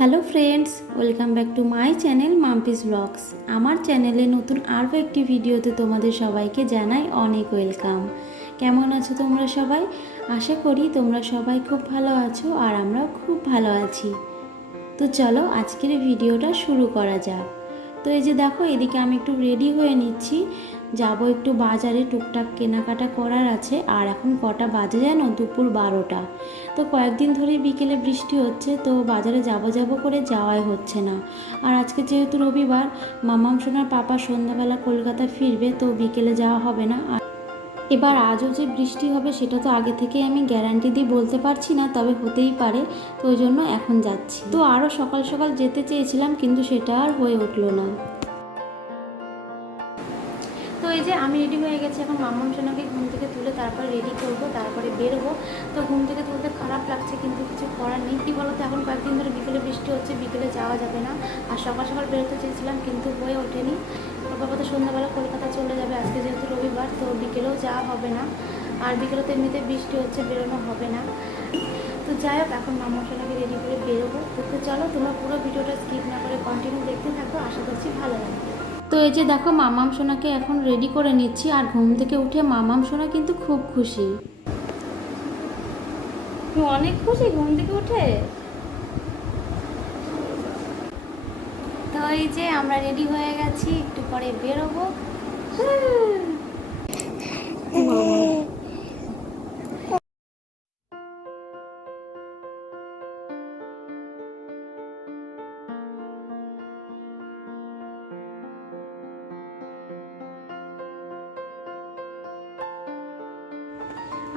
Hello friends, welcome back to my channel Mampi's vlogs. আমার চ্যানেলে নতুন আরও একটি ভিডিওতে তোমাদের সবাইকে জানাই অনেক ওয়েলকাম। কেমন আছো তোমরা সবাই? আশা করি তোমরা সবাই খুব ভালো আছো আর আমরাও খুব ভালো আছি। তো চলো আজকের ভিডিওটা শুরু করা যাক। তো এই যে দেখো, এদিকে আমি একটু রেডি হয়ে নিচ্ছি। যাব একটু বাজারে, টুকটাক কেনাকাটা করার আছে। আর এখন কটা বাজে জানো? দুপুর বারোটা। তো কয়েকদিন ধরে বিকেলে বৃষ্টি হচ্ছে, তো বাজারে যাব যাব করে যাওয়াই হচ্ছে না। আর আজকে যেহেতু রবিবার, মামাম সোনার পাপা সন্ধ্যাবেলা কলকাতা ফিরবে, তো বিকেলে যাওয়া হবে না। আর এবার আজও যে বৃষ্টি হবে সেটা তো আগে থেকেই আমি গ্যারান্টি দিয়ে বলতে পারছি না, তবে হতেই পারে, তো ওই জন্য এখন যাচ্ছি। তো আরও সকাল সকাল যেতে চেয়েছিলাম, কিন্তু সেটা আর হয়ে উঠল না। তো এই যে আমি রেডি হয়ে গেছি, এখন মাম্মাম সোনাকে ঘুম থেকে তুলে তারপরে রেডি করব, তারপরে বেরোবো তো ঘুম থেকে তুলতে খারাপ লাগছে, কিন্তু কিছু করার নেই। কী বলতো, এখন কয়েকদিন ধরে বিকেলে বৃষ্টি হচ্ছে, বিকেলে যাওয়া যাবে না। আর সকাল সকাল বেরোতে চেয়েছিলাম, কিন্তু হয়ে ওঠেনি। ওর বাবা সন্ধ্যাবেলা কলকাতা চলে যাবে। আজকে যেহেতু রবিবার, তো বিকেলেও যাওয়া হবে না। আর বিকেলে তো এমনিতে বৃষ্টি হচ্ছে, বেরোনো হবে না। তো যাই হোক, এখন মাম্মা সোনাকে রেডি করে বেরোবো। তো চলো, তোমরা পুরো ভিডিওটা স্কিপ না করে কন্টিনিউ দেখতে থাকো। আশা করছি ভালো লাগবে। তো এই যে দেখো, মামাম সোনাকে এখন রেডি করে নিচ্ছি। আর ঘুম থেকে উঠে মামাম সোনা কিন্তু খুব খুশি। অনেক খুশি ঘুম থেকে উঠে? তো এই যে আমরা রেডি হয়ে গেছি, একটু পরে বেরোবো।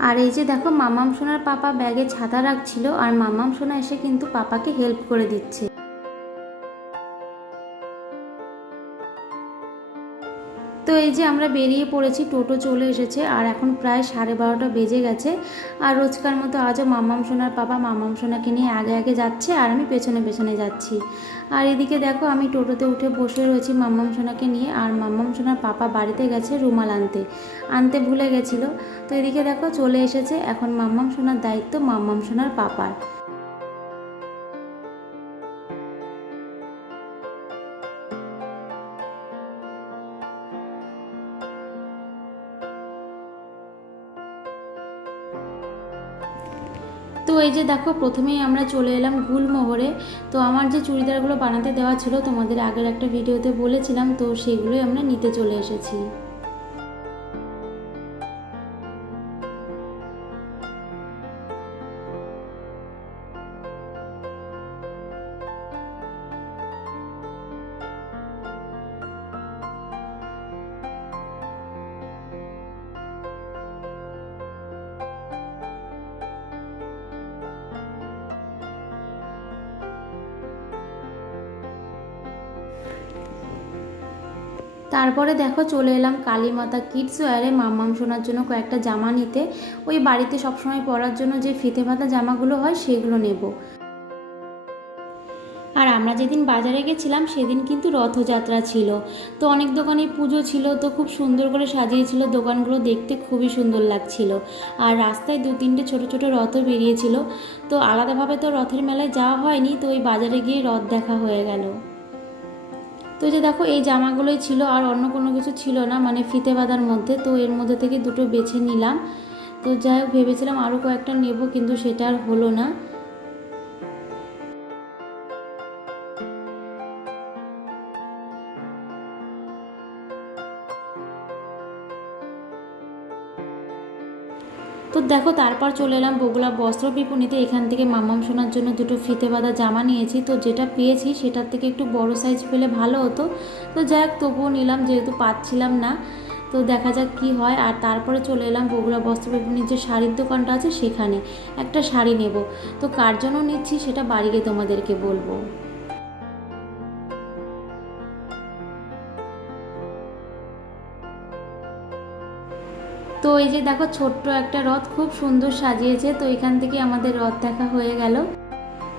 আর এই যে দেখো, মামাম সোনার পাপা ব্যাগে ছাতা রাখছিল, আর মামাম সোনা এসে কিন্তু পাপাকে হেল্প করে দিচ্ছে। তো এই যে আমরা বেরিয়ে পড়েছি, টোটো চলে এসেছে আর এখন প্রায় সাড়ে বারোটা বেজে গেছে। আর রোজকার মতো আজও মামাম সোনার পাপা মামাম সোনাকে নিয়ে আগে আগে যাচ্ছে আর আমি পেছনে পেছনে যাচ্ছি। আর এদিকে দেখো আমি টোটোতে উঠে বসে রয়েছি মাম্মাম সোনাকে নিয়ে আর মাম্মাম সোনার পাপা বাড়িতে গেছে রুমাল আনতে আনতে ভুলে গেছিল। তো এদিকে দেখো চলে এসেছে এখন মাম্মাম সোনার দায়িত্ব মাম্মাম সোনার পাপার। এই যে দেখো, প্রথমেই আমরা চলে এলাম গুলমোহরে। তো আমার যে চুড়িদারগুলো বানাতে দেওয়া ছিল তোমাদের আগের একটা ভিডিওতে বলেছিলাম, তো সেগুলোই আমরা নিতে চলে এসেছি। তারপরে দেখো চলে এলাম কালীমাতা কিডস ওয়ারে মাম্মাম শোনার জন্য কয়েকটা জামা নিতে। ওই বাড়িতে সবসময় পরার জন্য যে ফিতে ভাতা জামাগুলো হয় সেগুলো নেব। আর আমরা যেদিন বাজারে গেছিলাম সেদিন কিন্তু রথযাত্রা ছিল। তো অনেক দোকানে পুজো ছিল, তো খুব সুন্দর করে সাজিয়েছিল, দোকানগুলো দেখতে খুবই সুন্দর লাগছিল। আর রাস্তায় দু তিনটে ছোট ছোট রথও বেরিয়েছিল। তো আলাদাভাবে তো রথের মেলায় যাওয়া হয়নি, তো ওই বাজারে গিয়ে রথ দেখা হয়ে গেল। তো যে দেখো, এই জামাগুলোই ছিল আর অন্য কোনো কিছু ছিল না মানে ফিতে বাঁধার মধ্যে। তো এর মধ্যে থেকে দুটো বেছে নিলাম। তো যাই হোক, ভেবেছিলাম আরও কয়েকটা নেব, কিন্তু সেটা আর হলো না। তো দেখো, তারপর চলে এলাম বগুলা বস্ত্র বিপণীতে। এখান থেকে মামাম সোনার জন্য দুটো ফিতে বাঁধা জামা নিয়েছি। তো যেটা পেয়েছি সেটার থেকে একটু বড় সাইজ পেলে ভালো হতো। তো যাই হোক তবুও নিলাম, যেহেতু পাচ্ছিলাম না। তো দেখা যাক কি হয়। আর তারপরে চলে এলাম বগুড়া বস্ত্র বিপণীর যে শাড়ির দোকানটা আছে সেখানে। একটা শাড়ি নেব। তো কার জন্য নিচ্ছি সেটা বাড়ি গিয়ে তোমাদেরকে বলব। এই যে দেখো ছোট্ট একটা রথ খুব সুন্দর সাজিয়েছে, তো এখান থেকে আমাদের রথ দেখা হয়ে গেল।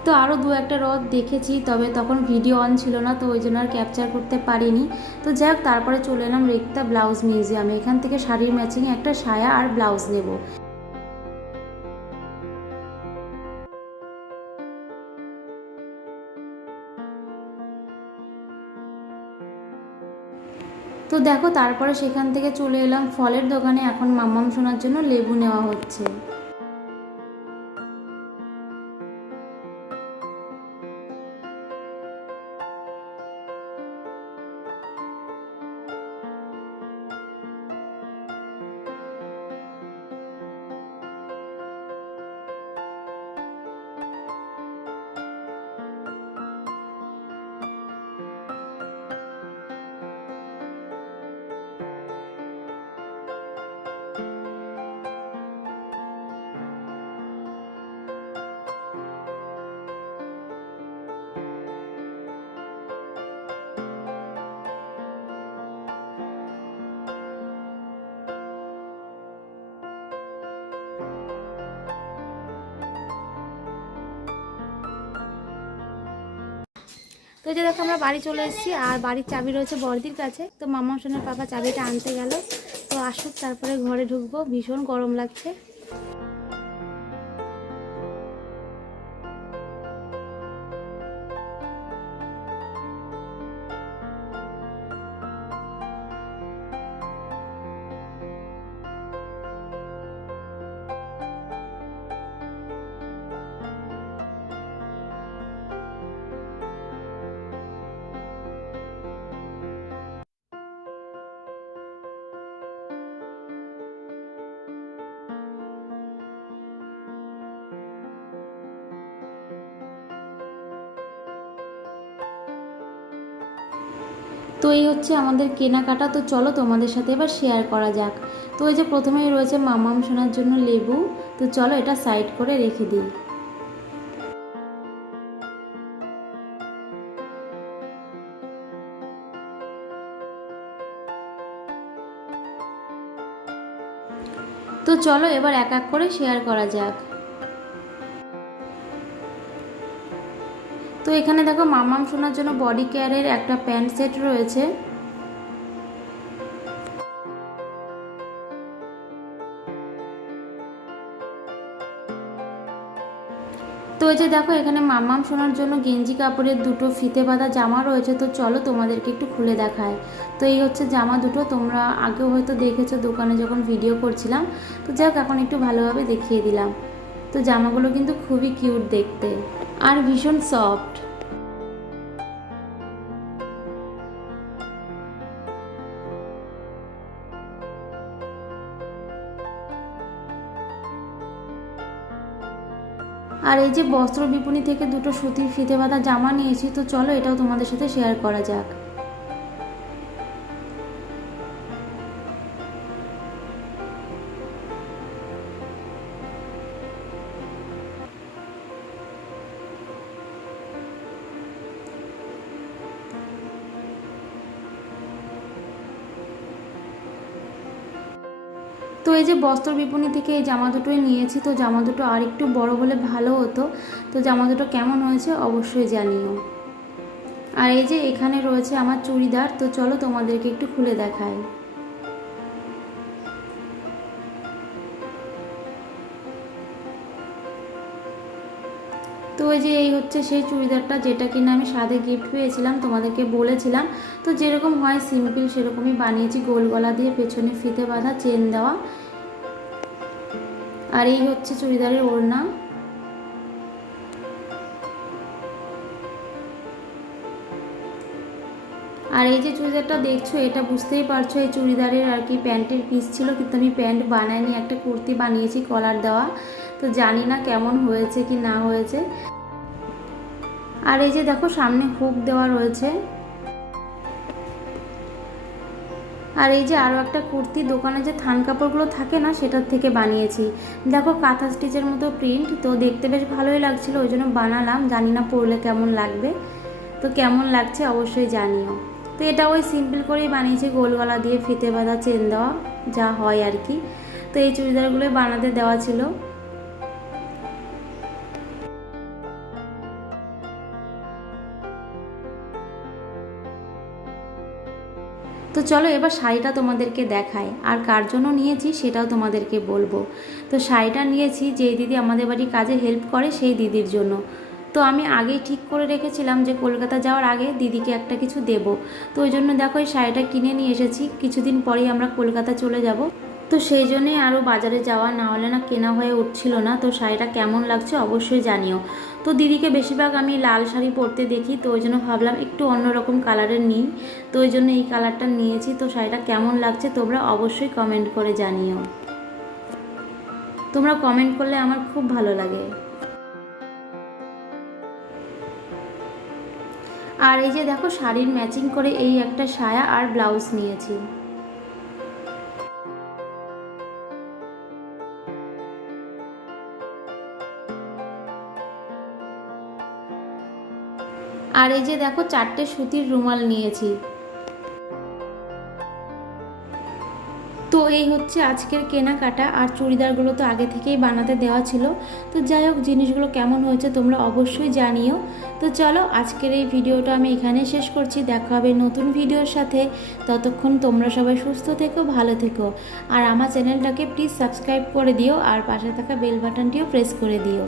তো আরও দু একটা রথ দেখেছি, তবে তখন ভিডিও অন ছিল না, তো ওই জন্য আর ক্যাপচার করতে পারিনি। তো যাই হোক, তারপরে চলে এলাম রেক্তা ব্লাউজ মিউজিয়ামে। এখান থেকে শাড়ির ম্যাচিংয়ে একটা সায়া আর ব্লাউজ নেব। দেখো, তারপরে সেখান থেকে চলে এলাম ফলের দোকানে। এখন মামাম শোনার জন্য লেবু নেওয়া হচ্ছে। তো যে দেখো, আমরা বাড়ি চলে এসেছি, আর বাড়ির চাবি রয়েছে বর্দির কাছে। তো মামা সোনার পাপা চাবিটা আনতে গেল। তো আসুক, তারপরে ঘরে ঢুকবো, ভীষণ গরম লাগছে। তো এই হচ্ছে আমাদের কেনাকাটা। তো চলো তোমাদের সাথে এবার শেয়ার করা যাক। তো এই যে প্রথমেই রয়েছে মামাম শোনার জন্য লেবু। তো চলো এটা সাইড করে রেখে দিই। তো চলো এবার এক এক করে শেয়ার করা যাক। এখানে দেখো মামাম শোনার জন্য বডি কেয়ারের একটা প্যান্ট সেট রয়েছে। তো এই যে দেখো, এখানে মামাম শোনার জন্য গেঞ্জি কাপড়ের দুটো ফিতে বাঁধা জামা রয়েছে। তো চলো তোমাদেরকে একটু খুলে দেখায়। তো এই হচ্ছে জামা দুটো, তোমরা আগেও হয়তো দেখেছ দোকানে যখন ভিডিও করছিলাম। তো যাক, এখন একটু ভালোভাবে দেখিয়ে দিলাম। তো জামাগুলো কিন্তু খুবই কিউট দেখতে। আর ভীষণ সফট। আর এই যে বস্ত্র বিপণী থেকে দুটো সুতির ফিতে বাঁধা জামা নিয়েছি, তো চলো এটাও তোমাদের সাথে শেয়ার করা যাক। এই যে বস্ত্র বিপণী থেকে এই জামা দুটোই নিয়েছি, তো জামা দুটো আর একটু বড় হলে ভালো হতো। তো জামা দুটো কেমন হয়েছে অবশ্যই জানিও। আর এই যে এখানে রয়েছে আমার চুড়িদার, তো চলো তোমাদেরকে একটু খুলে দেখাই। তো যে এই হচ্ছে সেই চুড়িদারটা যেটা কিনা আমি সাদে গিফট পেয়েছিলাম, তোমাদেরকে বলেছিলাম। তো যেরকম হয় সিম্পল সেরকমই বানিয়েছি গোল গলা দিয়ে পেছনে ফিতে বাঁধা চেন দেওয়া। আর এই হচ্ছে চুড়িদারের ওড়না। আর এই যে চুড়িদারটা দেখছ, এটা বুঝতেই পারছ, এই চুড়িদারের আর কি প্যান্টের পিস ছিল, কিন্তু আমি প্যান্ট বানাইনি, একটা কুর্তি বানিয়েছি কলার দেওয়া। তো জানি না কেমন হয়েছে কি না হয়েছে। আর এই যে দেখো, সামনে হুক দেওয়া রয়েছে। আর এই যে আরও একটা কুর্তি দোকানে যে থান কাপড়গুলো থাকে না, সেটার থেকে বানিয়েছি। দেখো, কাঁথা স্টিচের মতো প্রিন্ট তো দেখতে বেশ ভালোই লাগছিল, ওই জন্য বানালাম। জানি না পরলে কেমন লাগবে। তো কেমন লাগছে অবশ্যই জানিও। তো এটা ওই সিম্পল করেই বানিয়েছি গোল গলা দিয়ে ফিতে বাঁধা চেন দেওয়া, যা হয় আর কি। তো এই চুড়িদারগুলোই বানাতে দেওয়া ছিল। তো চলো এবার শাড়িটা তোমাদেরকে দেখাই। আর কার জন্য নিয়েছি সেটাও তোমাদেরকে বলব। তো শাড়িটা নিয়েছি যেই দিদি আমাদের বাড়ি কাজে হেল্প করে সেই দিদির জন্য। তো আমি আগেই ঠিক করে রেখেছিলাম যে কলকাতা যাওয়ার আগে দিদিকে একটা কিছু দেব। তো ওই জন্য দেখো এই শাড়িটা কিনে নিয়ে এসেছি। কিছুদিন পরেই আমরা কলকাতা চলে যাব। তো সেই জন্যই আরও বাজারে যাওয়া না হলে না কেনা হয়ে উঠছিল না। তো শাড়িটা কেমন লাগছে অবশ্যই জানিও। তো দিদিকে বেশিরভাগ আমি লাল শাড়ি পরতে দেখি, তো ওই জন্য ভাবলাম একটু অন্যরকম কালারের নিই। তো ওই জন্য এই কালারটা নিয়েছি। তো শাড়িটা কেমন লাগছে তোমরা অবশ্যই কমেন্ট করে জানিও। তোমরা কমেন্ট করলে আমার খুব ভালো লাগে। আর এই যে দেখো শাড়ির ম্যাচিং করে এই একটা সায়া আর ব্লাউজ নিয়েছি। আর এই যে দেখো চারটে সুতির রুমাল নিয়েছি। তো এই হচ্ছে আজকের কেনাকাটা, আর চুড়িদারগুলো তো আগে থেকেই বানাতে দেওয়া ছিল। তো যাই হোক, জিনিসগুলো কেমন হয়েছে তোমরা অবশ্যই জানিও। তো চলো, আজকের এই ভিডিওটা আমি এখানে শেষ করছি। দেখা হবে নতুন ভিডিওর সাথে। ততক্ষণ তোমরা সবাই সুস্থ থেকো, ভালো থেকো। আর আমার চ্যানেলটাকে প্লিজ সাবস্ক্রাইব করে দিও, আর পাশে থাকা বেল বাটনটিও প্রেস করে দিও।